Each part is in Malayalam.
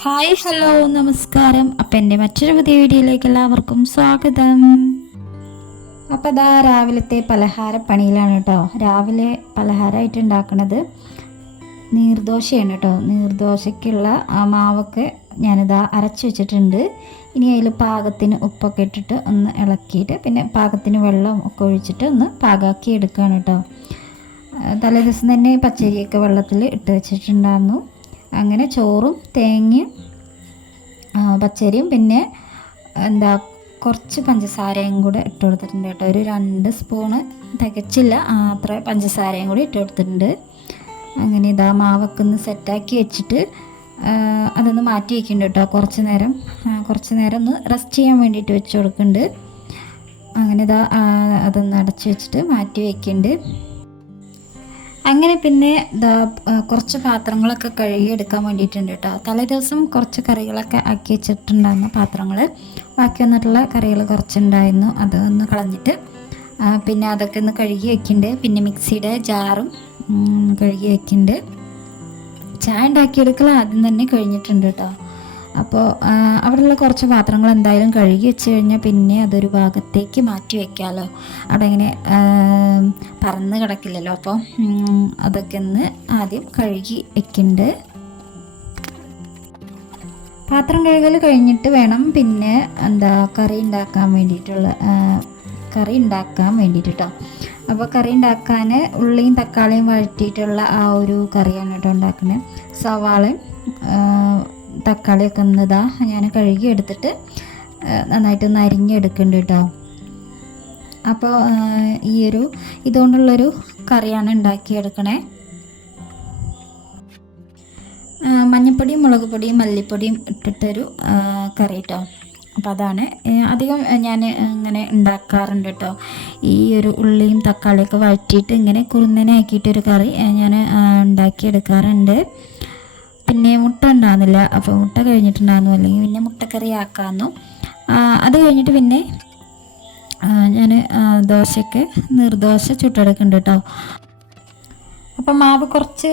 ഹായ് ഹലോ നമസ്കാരം. അപ്പം എൻ്റെ മറ്റൊരു പുതിയ വീഡിയോയിലേക്ക് എല്ലാവർക്കും സ്വാഗതം. അപ്പോൾ അതാ രാവിലത്തെ പലഹാരപ്പണിയിലാണ് കേട്ടോ. രാവിലെ പലഹാരമായിട്ട് ഉണ്ടാക്കുന്നത് നീർദോശയാണ് കേട്ടോ. നീർദോശയ്ക്കുള്ള മാവൊക്കെ ഞാനിതാ അരച്ച് വെച്ചിട്ടുണ്ട്. ഇനി അതിൽ പാകത്തിന് ഉപ്പൊക്കെ ഇട്ടിട്ട് ഒന്ന് ഇളക്കിയിട്ട് പിന്നെ പാകത്തിന് വെള്ളം ഒക്കെ ഒഴിച്ചിട്ട് ഒന്ന് പാകാക്കി എടുക്കുകയാണ് കേട്ടോ. തലേദിവസം തന്നെ പച്ചരിയൊക്കെ വെള്ളത്തിൽ ഇട്ട് വെച്ചിട്ടുണ്ടായിരുന്നു. അങ്ങനെ ചോറും തേങ്ങയും പച്ചരിയും പിന്നെ കുറച്ച് പഞ്ചസാരയും കൂടെ ഇട്ട് കൊടുത്തിട്ടുണ്ട് കേട്ടോ. ഒരു 2 സ്പൂണ് തികച്ചില്ല, അത്ര പഞ്ചസാരയും കൂടി ഇട്ട് കൊടുത്തിട്ടുണ്ട്. അങ്ങനെ ഇതാ മാവൊക്കെ ഒന്ന് സെറ്റാക്കി വെച്ചിട്ട് അതൊന്ന് മാറ്റി വയ്ക്കുന്നുണ്ട് കേട്ടോ. കുറച്ച് നേരം ഒന്ന് റെസ്റ്റ് ചെയ്യാൻ വേണ്ടിയിട്ട് വെച്ച് കൊടുക്കുന്നുണ്ട്. അങ്ങനെ ഇതാ അതൊന്ന് അടച്ച് വെച്ചിട്ട് മാറ്റി വയ്ക്കുന്നുണ്ട്. അങ്ങനെ പിന്നെ കുറച്ച് പാത്രങ്ങളൊക്കെ കഴുകി എടുക്കാൻ വേണ്ടിയിട്ടുണ്ട് കേട്ടോ. തലേദിവസം കുറച്ച് കറികളൊക്കെ ആക്കി വെച്ചിട്ടുണ്ടായിരുന്നു പാത്രങ്ങൾ. ബാക്കി വന്നിട്ടുള്ള കറികൾ കുറച്ചുണ്ടായിരുന്നു, അതൊന്ന് കളഞ്ഞിട്ട് പിന്നെ അതൊക്കെ ഒന്ന് കഴുകി വെക്കുന്നുണ്ട്. പിന്നെ മിക്സിയുടെ ജാറും കഴുകി വെക്കുന്നുണ്ട്. ചായ ഉണ്ടാക്കിയെടുക്കൽ ആദ്യം തന്നെ കഴിഞ്ഞിട്ടുണ്ട് കേട്ടോ. അപ്പോൾ അവിടെയുള്ള കുറച്ച് പാത്രങ്ങൾ എന്തായാലും കഴുകി വെച്ച് കഴിഞ്ഞാൽ പിന്നെ അതൊരു ഭാഗത്തേക്ക് മാറ്റി വയ്ക്കാമല്ലോ. അവിടെ ഇങ്ങനെ പറന്ന് കിടക്കില്ലല്ലോ. അപ്പോൾ അതൊക്കെ ഒന്ന് ആദ്യം കഴുകി വെക്കുന്നുണ്ട്. പാത്രം കഴുകൽ കഴിഞ്ഞിട്ട് വേണം പിന്നെ കറി ഉണ്ടാക്കാൻ വേണ്ടിയിട്ട് കേട്ടോ. അപ്പോൾ കറി ഉണ്ടാക്കാൻ ഉള്ളിയും തക്കാളിയും വഴറ്റിയിട്ടുള്ള ആ ഒരു കറിയാണ് കേട്ടോ ഉണ്ടാക്കുന്നത്. സവാളയും തക്കാളിയൊക്കെ ഒന്നിതാ ഞാൻ കഴുകി എടുത്തിട്ട് നന്നായിട്ടൊന്ന് അരിഞ്ഞെടുക്കുന്നുണ്ട് കേട്ടോ. അപ്പോൾ ഇതുകൊണ്ടുള്ളൊരു കറിയാണ് ഉണ്ടാക്കിയെടുക്കണേ. മഞ്ഞൾപ്പൊടിയും മുളക് പൊടിയും മല്ലിപ്പൊടിയും ഇട്ടിട്ടൊരു കറി കേട്ടോ. അപ്പോൾ അതാണ് അധികം ഞാൻ ഇങ്ങനെ ഉണ്ടാക്കാറുണ്ട് കേട്ടോ. ഉള്ളിയും തക്കാളിയൊക്കെ വഴറ്റിയിട്ട് ഇങ്ങനെ കുറുന്നനാക്കിയിട്ടൊരു കറി ഞാൻ ഉണ്ടാക്കിയെടുക്കാറുണ്ട്. പിന്നെ മുട്ട ഉണ്ടാകുന്നില്ല, അപ്പോൾ മുട്ട കഴിഞ്ഞിട്ടുണ്ടാകുന്നു, അല്ലെങ്കിൽ പിന്നെ മുട്ടക്കറി ആക്കാമെന്നു. അത് കഴിഞ്ഞിട്ട് പിന്നെ ഞാൻ നീർദോശ ചുട്ടെടുക്കുന്നുണ്ട് കേട്ടോ. അപ്പോൾ മാവ് കുറച്ച്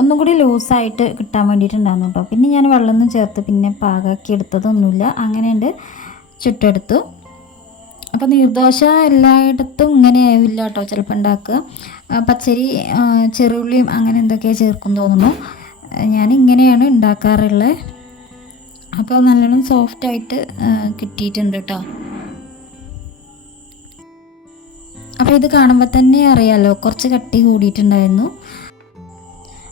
ഒന്നും കൂടി ലൂസായിട്ട് കിട്ടാൻ വേണ്ടിയിട്ടുണ്ടായിരുന്നു കേട്ടോ. പിന്നെ ഞാൻ വെള്ളമൊന്നും ചേർത്ത് പിന്നെ പാകാക്കി എടുത്തതൊന്നുമില്ല, അങ്ങനെയുണ്ട് ചുട്ടെടുത്തു. അപ്പോൾ നീർദോശ എല്ലായിടത്തും ഇങ്ങനെ ആവില്ല കേട്ടോ ചിലപ്പോൾ ഉണ്ടാക്കുക. പച്ചരി ചെറുള്ളിയും അങ്ങനെ എന്തൊക്കെയാണ് ചേർക്കും തോന്നുന്നു. ഞാനിങ്ങനെയാണ് ഉണ്ടാക്കാറുള്ളത്. അപ്പോൾ നല്ലോണം സോഫ്റ്റായിട്ട് കിട്ടിയിട്ടുണ്ട് കേട്ടോ. അപ്പോൾ ഇത് കാണുമ്പോൾ തന്നെ അറിയാമല്ലോ കുറച്ച് കട്ടി കൂടിയിട്ടുണ്ടായിരുന്നു.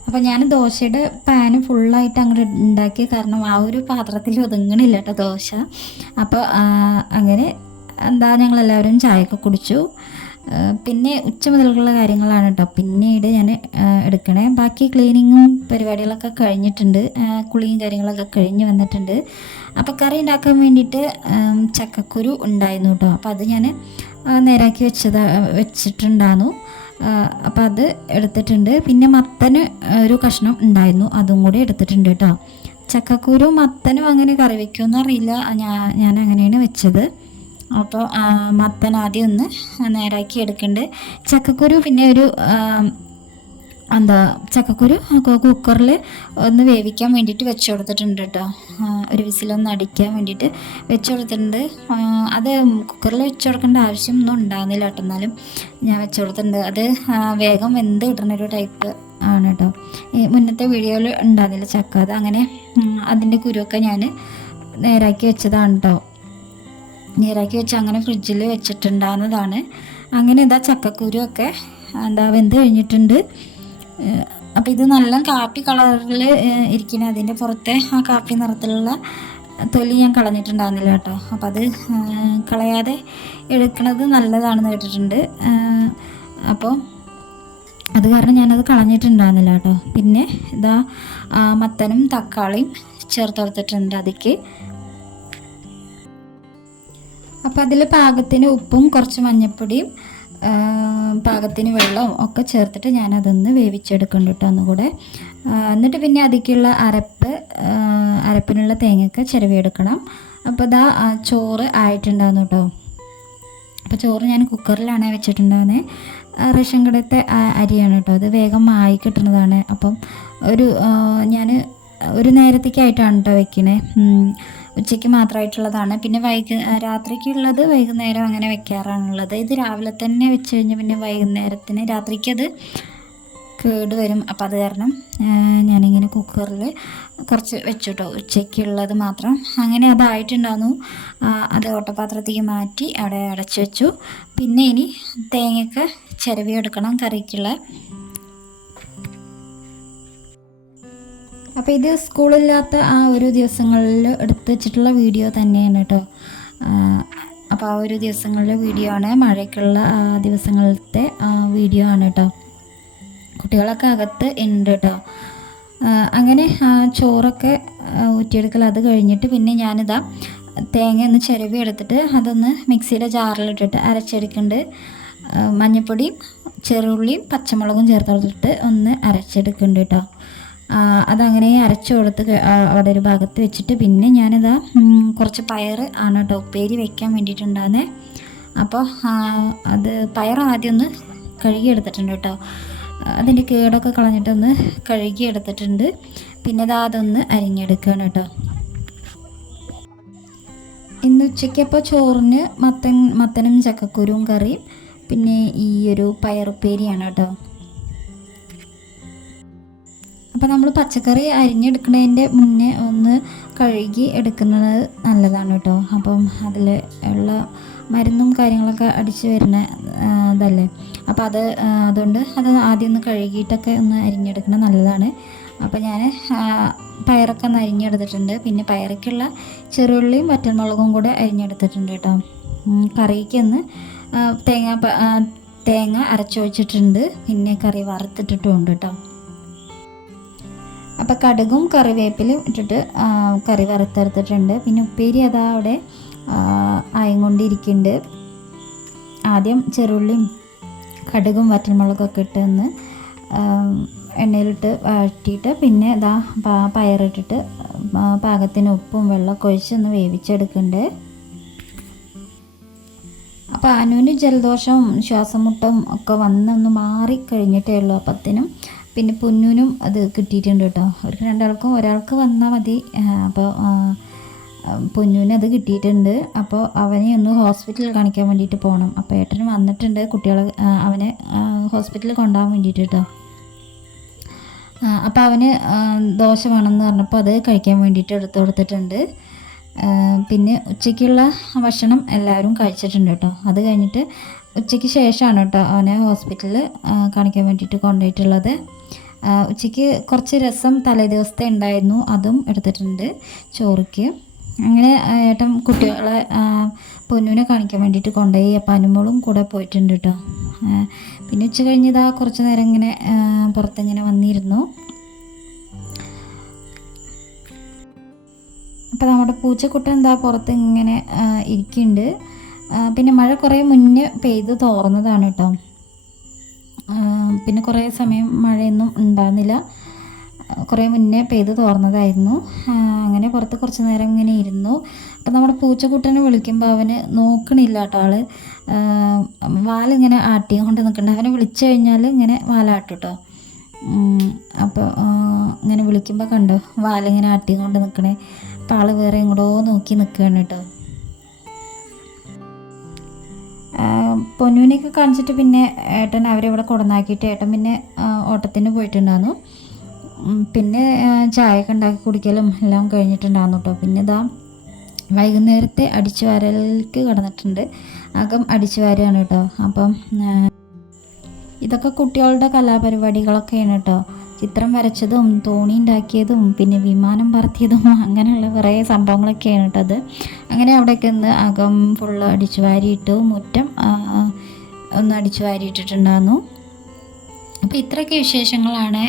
അപ്പോൾ ഞാൻ ദോശയുടെ പാന് ഫുള്ളായിട്ട് അങ്ങോട്ട് ഉണ്ടാക്കിയ കാരണം ആ ഒരു പാത്രത്തിൽ ഒതുങ്ങണില്ല കേട്ടോ ദോശ. അപ്പോൾ അങ്ങനെ ഞങ്ങളെല്ലാവരും ചായയൊക്കെ കുടിച്ചു. പിന്നെ ഉച്ച മുതലുള്ള കാര്യങ്ങളാണ് കേട്ടോ പിന്നീട് ഞാൻ എടുക്കണേ. ബാക്കി ക്ലീനിങ്ങും പരിപാടികളൊക്കെ കഴിഞ്ഞിട്ടുണ്ട്, കുളിയും കാര്യങ്ങളൊക്കെ കഴിഞ്ഞ് വന്നിട്ടുണ്ട്. അപ്പോൾ കറി ഉണ്ടാക്കാൻ വേണ്ടിയിട്ട് ചക്കക്കുരു ഉണ്ടായിരുന്നു കേട്ടോ. അപ്പോൾ അത് ഞാൻ നേരാക്കി വെച്ചിട്ടുണ്ടായിരുന്നു. അപ്പോൾ അത് എടുത്തിട്ടുണ്ട്. പിന്നെ മത്തന് ഒരു കഷ്ണം ഉണ്ടായിരുന്നു, അതും കൂടി എടുത്തിട്ടുണ്ട് കേട്ടോ. ചക്കക്കുരു മത്തനും അങ്ങനെ കറി വയ്ക്കുമെന്ന് അറിയില്ല, ഞാൻ അങ്ങനെയാണ് വെച്ചത്. അപ്പോൾ മത്തൻ ആദ്യം ഒന്ന് നേരാക്കി എടുക്കുന്നുണ്ട്. ചക്കക്കുരു പിന്നെ ചക്കക്കുരു കുക്കറിൽ ഒന്ന് വേവിക്കാൻ വേണ്ടിയിട്ട് വെച്ച് കൊടുത്തിട്ടുണ്ട് കേട്ടോ. ഒരു വിസിലൊന്ന് അടിക്കാൻ വേണ്ടിയിട്ട് വെച്ച് കൊടുത്തിട്ടുണ്ട്. അത് കുക്കറിൽ വെച്ച് കൊടുക്കേണ്ട ആവശ്യമൊന്നും ഉണ്ടാകുന്നില്ല കേട്ടോ, എന്നാലും ഞാൻ വെച്ച് കൊടുത്തിട്ടുണ്ട്. അത് വേഗം വെന്ത് കിട്ടുന്നൊരു ടൈപ്പ് ആണ് കേട്ടോ. മുന്നത്തെ വീഡിയോയിൽ ഉണ്ടാകുന്നില്ല ചക്ക, അത് അങ്ങനെ അതിൻ്റെ കുരുവൊക്കെ ഞാൻ നേരാക്കി വെച്ചതാണ് കേട്ടോ. നേരാക്കി വെച്ച് അങ്ങനെ ഫ്രിഡ്ജിൽ വെച്ചിട്ടുണ്ടാകുന്നതാണ്. അങ്ങനെ ചക്കക്കുരുവൊക്കെ വെന്ത് കഴിഞ്ഞിട്ടുണ്ട്. അപ്പോൾ ഇത് നല്ല കാപ്പി കളറിൽ ഇരിക്കുന്ന അതിൻ്റെ പുറത്തെ ആ കാപ്പി നിറത്തിലുള്ള തൊലി ഞാൻ കളഞ്ഞിട്ടുണ്ടാകുന്നില്ല കേട്ടോ. അപ്പോൾ അത് കളയാതെ എടുക്കുന്നത് നല്ലതാണെന്ന് കേട്ടിട്ടുണ്ട്. അപ്പോൾ അത് കാരണം ഞാനത് കളഞ്ഞിട്ടുണ്ടാകുന്നില്ല കേട്ടോ. പിന്നെ മത്തനും തക്കാളിയും ചേർത്ത് കൊടുത്തിട്ടുണ്ട് അതിക്ക്. അപ്പോൾ അതിൽ പാകത്തിന് ഉപ്പും കുറച്ച് മഞ്ഞൾപ്പൊടിയും പാകത്തിന് വെള്ളവും ഒക്കെ ചേർത്തിട്ട് ഞാനതൊന്ന് വേവിച്ചെടുക്കുന്നുണ്ട് കേട്ടോ ഒന്നുകൂടെ. എന്നിട്ട് പിന്നെ അതിലേക്കുള്ള അരപ്പിനുള്ള തേങ്ങയൊക്കെ ചിരവിയെടുക്കണം. അപ്പോൾ ചോറ് ആയിട്ടുണ്ടാകുന്നു കേട്ടോ. അപ്പോൾ ചോറ് ഞാൻ കുക്കറിലാണ് വെച്ചിട്ടുണ്ടാകുന്നത്. റേഷൻ കടത്തെ അരിയാണ് കേട്ടോ, അത് വേഗം ആയി കിട്ടുന്നതാണ്. അപ്പം ഞാൻ ഒരു നേരത്തേക്കായിട്ടാണ് കേട്ടോ വെക്കണേ. ഉച്ചയ്ക്ക് മാത്രമായിട്ടുള്ളതാണ്. പിന്നെ രാത്രിക്കുള്ളത് വൈകുന്നേരം അങ്ങനെ വെക്കാറാണുള്ളത്. ഇത് രാവിലെ തന്നെ വെച്ച് കഴിഞ്ഞാൽ പിന്നെ വൈകുന്നേരത്തിന് രാത്രിക്കത് കേട് വരും. അപ്പോൾ അത് കാരണം ഞാനിങ്ങനെ കുക്കറിൽ കുറച്ച് വെച്ചു കേട്ടോ, ഉച്ചയ്ക്കുള്ളത് മാത്രം. അങ്ങനെ അതായിട്ടുണ്ടായിരുന്നു. അത് ഓട്ടപാത്രത്തേക്ക് മാറ്റി അവിടെ അടച്ചു വെച്ചു. പിന്നെ ഇനി തേങ്ങയൊക്കെ ചിരവി എടുക്കണം കറിക്കുള്ള. അപ്പോൾ ഇത് സ്കൂളില്ലാത്ത ആ ഒരു ദിവസങ്ങളിൽ എടുത്ത് വെച്ചിട്ടുള്ള വീഡിയോ തന്നെയാണ് കേട്ടോ. അപ്പോൾ ആ ഒരു ദിവസങ്ങളിലെ വീഡിയോ ആണ്, മഴയ്ക്കുള്ള ദിവസങ്ങളിലത്തെ വീഡിയോ ആണ് കേട്ടോ. കുട്ടികളൊക്കെ അകത്ത് ഉണ്ട് കേട്ടോ. അങ്ങനെ ചോറൊക്കെ ഊറ്റിയെടുക്കൽ അത് കഴിഞ്ഞിട്ട് പിന്നെ ഞാനിതാ തേങ്ങ ഒന്ന് ചിരവി എടുത്തിട്ട് അതൊന്ന് മിക്സിയുടെ ജാറിലിട്ടിട്ട് അരച്ചെടുക്കുന്നുണ്ട്. മഞ്ഞൾപ്പൊടിയും ചെറുള്ളിയും പച്ചമുളകും ചേർത്തെടുത്തിട്ട് ഒന്ന് അരച്ചെടുക്കുന്നുണ്ട് കേട്ടോ. അതങ്ങനെ അരച്ചു കൊടുത്ത് അവിടെ ഒരു ഭാഗത്ത് വെച്ചിട്ട് പിന്നെ ഞാനിതാ കുറച്ച് പയർ ആണ് കേട്ടോ ഉപ്പേരി വെക്കാൻ വേണ്ടിയിട്ടുണ്ടാകുന്നത്. അപ്പോൾ അത് പയർ ആദ്യം ഒന്ന് കഴുകിയെടുത്തിട്ടുണ്ട് കേട്ടോ. അതിൻ്റെ കേടൊക്കെ കളഞ്ഞിട്ടൊന്ന് കഴുകിയെടുത്തിട്ടുണ്ട്. പിന്നെ അതൊന്ന് അരിഞ്ഞെടുക്കുകയാണ് കേട്ടോ. ഇന്ന് ഉച്ചയ്ക്കപ്പോൾ ചോറിന് മത്തനും ചക്കക്കുരുവും കറിയും പിന്നെ ഈ ഒരു പയറുപ്പേരിയാണ് കേട്ടോ. അപ്പോൾ നമ്മൾ പച്ചക്കറി അരിഞ്ഞെടുക്കുന്നതിൻ്റെ മുന്നേ ഒന്ന് കഴുകി എടുക്കുന്നത് നല്ലതാണ് കേട്ടോ. അപ്പം അതിൽ ഉള്ള മരുന്നും കാര്യങ്ങളൊക്കെ അടിച്ച് വരുന്ന ഇതല്ലേ. അപ്പോൾ അതുകൊണ്ട് അത് ആദ്യം ഒന്ന് കഴുകിയിട്ടൊക്കെ ഒന്ന് അരിഞ്ഞെടുക്കുന്നത് നല്ലതാണ്. അപ്പോൾ ഞാൻ പയറൊക്കെ ഒന്ന് അരിഞ്ഞെടുത്തിട്ടുണ്ട്. പിന്നെ പയറയ്ക്കുള്ള ചെറുള്ളിയും വറ്റൽമുളകും കൂടെ അരിഞ്ഞെടുത്തിട്ടുണ്ട് കേട്ടോ. കറിക്ക് ഒന്ന് തേങ്ങ അരച്ചൊഴിച്ചിട്ടുണ്ട്. പിന്നെ കറി വറുത്തിട്ടിട്ടുമുണ്ട് കേട്ടോ. അപ്പോൾ കടുകും കറിവേപ്പിലും ഇട്ടിട്ട് കറി വറുത്തെടുത്തിട്ടുണ്ട്. പിന്നെ ഉപ്പേരി അതാ അവിടെ ആയിക്കൊണ്ടിരിക്കുന്നുണ്ട്. ആദ്യം ചെറുള്ളിയും കടുകും വറ്റൽമുളകൊക്കെ ഇട്ട് ഒന്ന് എണ്ണയിലിട്ട് വഴറ്റിയിട്ട് പിന്നെ ഇതാ പയറിട്ടിട്ട് പാകത്തിന് ഉപ്പും വെള്ളമൊക്കെ ഒഴിച്ച് ഒന്ന് വേവിച്ചെടുക്കുന്നുണ്ട്. അപ്പോൾ അനുവിന് ജലദോഷവും ശ്വാസം മുട്ടും ഒക്കെ വന്നൊന്ന് മാറി കഴിഞ്ഞിട്ടേ ഉള്ളൂ. അപ്പത്തിനും പിന്നെ പൊന്നൂനും അത് കിട്ടിയിട്ടുണ്ട് കേട്ടോ. അവർക്ക് രണ്ടാൾക്കും ഒരാൾക്ക് വന്നാൽ മതി. അപ്പോൾ പൊന്നൂന് അത് കിട്ടിയിട്ടുണ്ട്. അപ്പോൾ അവനെ ഒന്ന് ഹോസ്പിറ്റലിൽ കാണിക്കാൻ വേണ്ടിയിട്ട് പോകണം. അപ്പോൾ ഏട്ടന് വന്നിട്ടുണ്ട് കുട്ടികളെ അവനെ ഹോസ്പിറ്റലിൽ കൊണ്ടുപോകാൻ വേണ്ടിയിട്ട് കേട്ടോ. അപ്പോൾ അവന് ദോശ വേണമെന്ന് പറഞ്ഞപ്പോൾ അത് കഴിക്കാൻ വേണ്ടിയിട്ട് എടുത്തു കൊടുത്തിട്ടുണ്ട്. പിന്നെ ഉച്ചയ്ക്കുള്ള ഭക്ഷണം എല്ലാവരും കഴിച്ചിട്ടുണ്ട് കേട്ടോ. അത് കഴിഞ്ഞിട്ട് ഉച്ചയ്ക്ക് ശേഷമാണ് കേട്ടോ അവനെ ഹോസ്പിറ്റലിൽ കാണിക്കാൻ വേണ്ടിയിട്ട് കൊണ്ടുപോയിട്ടുള്ളത്. ഉച്ചയ്ക്ക് കുറച്ച് രസം തലേ ദിവസത്തെ ഉണ്ടായിരുന്നു, അതും എടുത്തിട്ടുണ്ട് ചോറിക്ക്. അങ്ങനെ ഏട്ടൻ കുട്ടികളെ പൊന്നൂനെ കാണിക്കാൻ വേണ്ടിയിട്ട് കൊണ്ടുപോയി. അപ്പോൾ അനുമോളും കൂടെ പോയിട്ടുണ്ട് കേട്ടോ. പിന്നെ ഉച്ച കഴിഞ്ഞതാ കുറച്ച് നേരം ഇങ്ങനെ പുറത്തിങ്ങനെ വന്നിരുന്നു. അപ്പോൾ നമ്മുടെ പൂച്ചക്കുട്ടൻ എന്താ പുറത്ത് ഇങ്ങനെ ഇരിക്കുന്നുണ്ട്. പിന്നെ മഴ കുറേ മുന്നേ പെയ്ത് തോർന്നതാണ് കേട്ടോ. പിന്നെ കുറേ സമയം മഴയൊന്നും ഉണ്ടാകുന്നില്ല, കുറേ മുന്നേ പെയ്ത് തോർന്നതായിരുന്നു. അങ്ങനെ പുറത്ത് കുറച്ച് നേരം ഇങ്ങനെ ഇരുന്നു. അപ്പം നമ്മുടെ പൂച്ചക്കുട്ടനെ വിളിക്കുമ്പോൾ അവന് നോക്കണില്ല കേട്ടോ. ആള് വാലിങ്ങനെ ആട്ടിയും കൊണ്ട് നിൽക്കുന്നുണ്ട്. അവനെ വിളിച്ചു കഴിഞ്ഞാൽ ഇങ്ങനെ വാലാട്ടും കേട്ടോ. അപ്പോൾ ഇങ്ങനെ വിളിക്കുമ്പോൾ കണ്ടോ വാലിങ്ങനെ ആട്ടിയും കൊണ്ട് നിൽക്കണേ. അപ്പോൾ ആൾ വേറെ എങ്ങോട്ടോ നോക്കി നിൽക്കുകയാണ് കേട്ടോ. പൊന്നൂനെയൊക്കെ കാണിച്ചിട്ട് പിന്നെ ഏട്ടൻ അവരെ ഇവിടെ കൊണ്ടുവന്നാക്കിയിട്ട് ഏട്ടൻ പിന്നെ ഓട്ടത്തിന് പോയിട്ടുണ്ടായിരുന്നു. പിന്നെ ചായയൊക്കെ ഉണ്ടാക്കി കുടിക്കലും എല്ലാം കഴിഞ്ഞിട്ടുണ്ടായിരുന്നു കേട്ടോ. പിന്നെ ഇതാ വൈകുന്നേരത്തെ അടിച്ചു വാരലിലേക്ക് കിടന്നിട്ടുണ്ട്. അകം അടിച്ചു വാരുകയാണ് കേട്ടോ. അപ്പം ഇതൊക്കെ കുട്ടികളുടെ കലാപരിപാടികളൊക്കെയാണ് കേട്ടോ. ചിത്രം വരച്ചതും തോണി ഉണ്ടാക്കിയതും പിന്നെ വിമാനം പറത്തിയതും അങ്ങനെയുള്ള കുറേ സംഭവങ്ങളൊക്കെയാണ് കേട്ടോ അത്. അങ്ങനെ അവിടെയൊക്കെ ഒന്ന് അകം ഫുള്ള് അടിച്ചു വാരിയിട്ടു, മുറ്റം ഒന്ന് അടിച്ചു വാരിയിട്ടിട്ടുണ്ടായിരുന്നു. അപ്പോൾ ഇത്രയൊക്കെ വിശേഷങ്ങളാണ്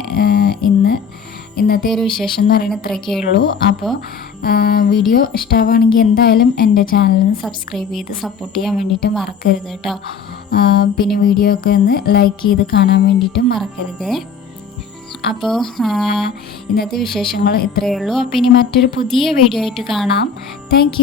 ഇന്നത്തെ ഒരു വിശേഷം എന്ന് പറയുന്നത് ഇത്രയൊക്കെ ഉള്ളൂ. അപ്പോൾ വീഡിയോ ഇഷ്ടമാവുകയാണെങ്കിൽ എന്തായാലും എൻ്റെ ചാനലിന് സബ്സ്ക്രൈബ് ചെയ്ത് സപ്പോർട്ട് ചെയ്യാൻ വേണ്ടിയിട്ട് മറക്കരുത് കേട്ടോ. പിന്നെ വീഡിയോ ഒക്കെ ഒന്ന് ലൈക്ക് ചെയ്ത് കാണാൻ വേണ്ടിയിട്ടും മറക്കരുതേ. അപ്പോൾ ഇന്നത്തെ വിശേഷങ്ങൾ ഇത്രയേ ഉള്ളൂ. അപ്പോൾ ഇനി മറ്റൊരു പുതിയ വീഡിയോ ആയിട്ട് കാണാം. താങ്ക്